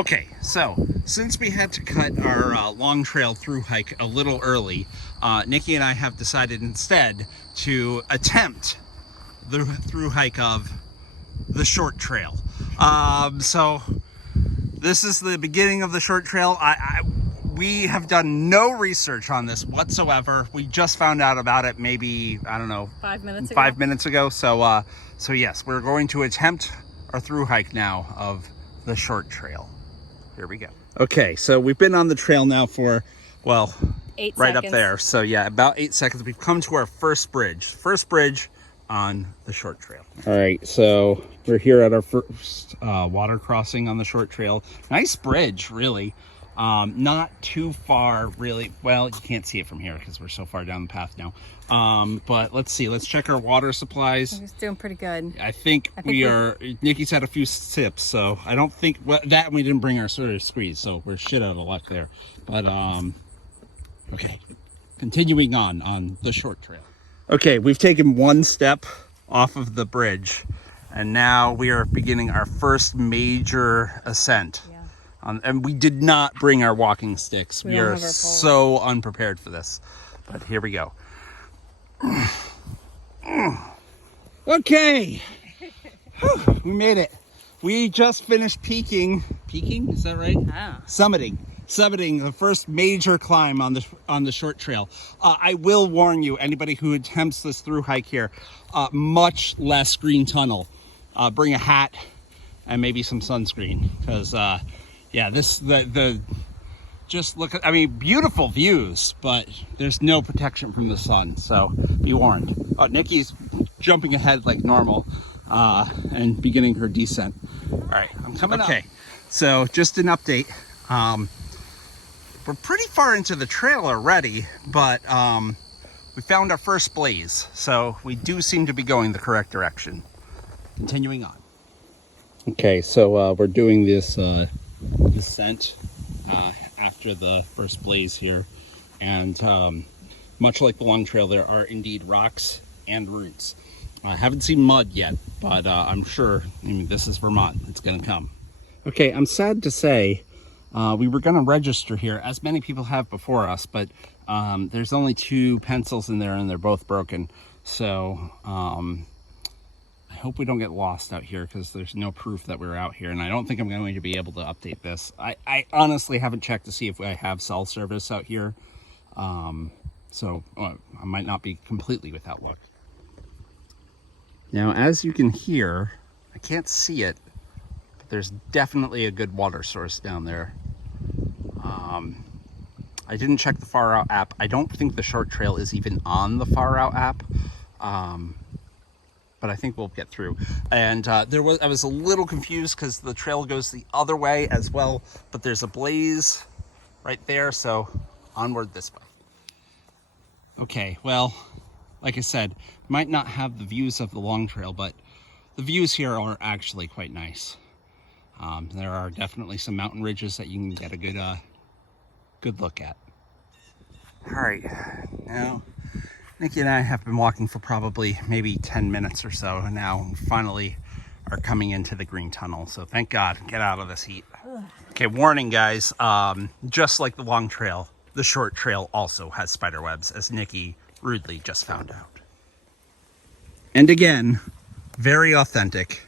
Okay, so since we had to cut our long trail through hike a little early, Nikki and I have decided instead to attempt the through hike of the short trail. So this is the beginning of the short trail. We have done no research on this whatsoever. We just found out about it maybe, I don't know, 5 minutes ago. 5 minutes ago. So yes, we're going to attempt our through hike now of the short trail. Here we go. Okay, so we've been on the trail now for, well, 8 right seconds. up there. So yeah, about 8 seconds. We've come to our first bridge on the short trail. All right, so we're here at our first water crossing on the short trail. Nice bridge, really. Not too far, really. Well, you can't see it from here because we're so far down the path now. But let's see. Let's check our water supplies. He's doing pretty good. I think we are. Nikki's had a few sips, so I don't think that we didn't bring our sort of squeeze, so we're shit out of luck there. But okay, continuing on the short trail. Okay, we've taken one step off of the bridge, and now we are beginning our first major ascent. Yeah. And we did not bring our walking sticks. We are have our poles. so unprepared for this. But here we go. Okay. Whew, we made it. We just finished peaking. Peaking? Is that right? Ah. Summiting the first major climb on the short trail. I will warn you, anybody who attempts this through hike here, much less green tunnel. Bring a hat and maybe some sunscreen, because yeah, just look at, I mean, beautiful views, but there's no protection from the sun, so be warned. Nikki's jumping ahead like normal and beginning her descent. All right, I'm coming up. Okay, so just an update. We're pretty far into the trail already, but we found our first blaze, so we do seem to be going the correct direction. Continuing on. Okay, so we're doing this descent after the first blaze here, and much like the long trail, there are indeed rocks and roots. I haven't seen mud yet, but I'm sure, I mean, this is Vermont, it's gonna come. Okay, I'm sad to say we were gonna register here, as many people have before us, but there's only 2 pencils in there and they're both broken. So I hope we don't get lost out here, because there's no proof that we're out here, and I don't think I'm going to be able to update this. I honestly haven't checked to see if I have cell service out here, so I might not be completely without luck. Now, as you can hear, I can't see it, but there's definitely a good water source down there. I didn't check the Far Out app. I don't think the short trail is even on the Far Out app. But I think we'll get through. And I was a little confused because the trail goes the other way as well, but there's a blaze right there, so onward this way. Okay, well, like I said, might not have the views of the long trail, but the views here are actually quite nice. There are definitely some mountain ridges that you can get a good look at. All right, now Nikki and I have been walking for probably maybe 10 minutes or so, and now finally are coming into the green tunnel. So thank God, get out of this heat. Okay, warning guys, just like the long trail, the short trail also has spider webs, as Nikki rudely just found out. And again, very authentic.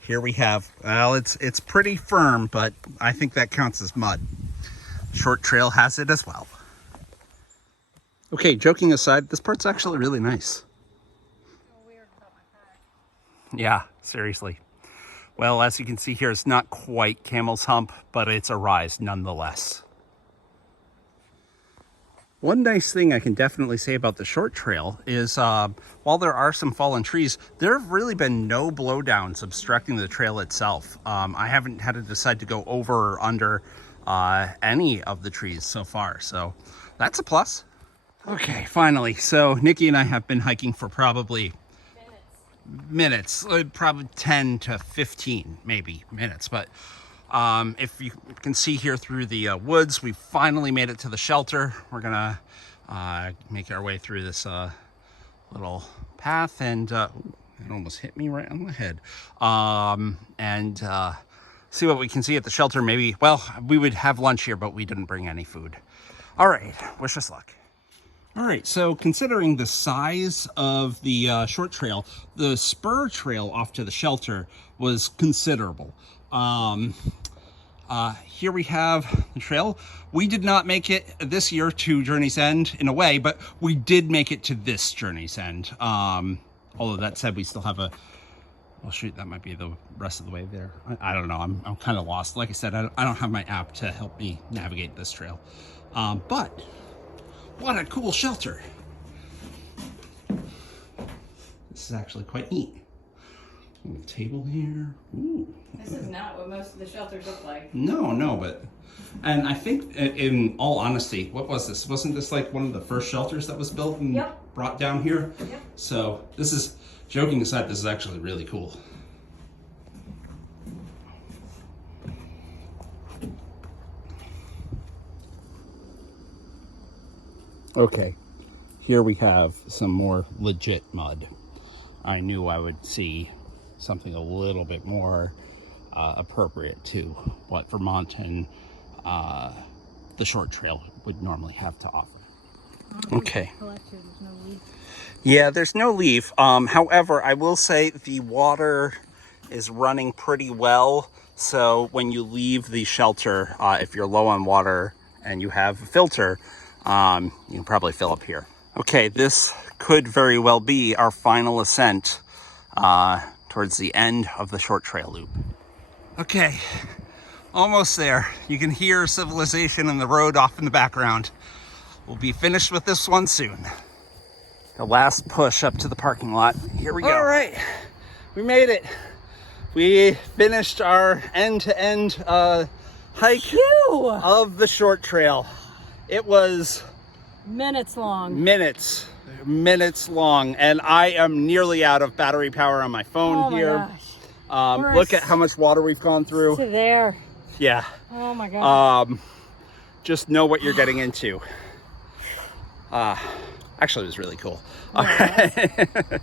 Here we have, well, it's pretty firm, but I think that counts as mud. Short trail has it as well. Okay, joking aside, this part's actually really nice. Yeah, seriously. Well, as you can see here, it's not quite Camel's Hump, but it's a rise nonetheless. One nice thing I can definitely say about the short trail is while there are some fallen trees, there have really been no blowdowns obstructing the trail itself. I haven't had to decide to go over or under any of the trees so far, so that's a plus. Okay, finally. So Nikki and I have been hiking for probably minutes, probably 10 to 15 maybe minutes. But if you can see here through the woods, we finally made it to the shelter. We're gonna make our way through this little path, and it almost hit me right on the head. see what we can see at the shelter. Maybe, well, we would have lunch here, but we didn't bring any food. All right, wish us luck. All right, so considering the size of the short trail, the spur trail off to the shelter was considerable. Here we have the trail. We did not make it this year to Journey's End in a way, but we did make it to this Journey's End. Although that said, we still have a, well, shoot, that might be the rest of the way there. I don't know, I'm kind of lost. Like I said, I don't have my app to help me navigate this trail. But what a cool shelter. This is actually quite neat. A little table here. Ooh. This is not what most of the shelters look like. No, but, and I think in all honesty, what was this? Wasn't this like one of the first shelters that was built and brought down here? Yep. So this is, joking aside, this is actually really cool. Okay, here we have some more legit mud. I knew I would see something a little bit more appropriate to what Vermont and the short trail would normally have to offer. Okay. Yeah, there's no leaf. However, I will say the water is running pretty well. So when you leave the shelter, if you're low on water and you have a filter, you can probably fill up here. Okay, this could very well be our final ascent towards the end of the short trail loop. Okay, almost there. You can hear civilization and the road off in the background. We'll be finished with this one soon. The last push up to the parking lot. Here we go. All right, we made it. We finished our end-to-end hike of the short trail. It was minutes long. Minutes long, and I am nearly out of battery power on my phone here. Look at how much water we've gone through. To there. Yeah. Oh my god. Just know what you're getting into. Actually, it was really cool. All right.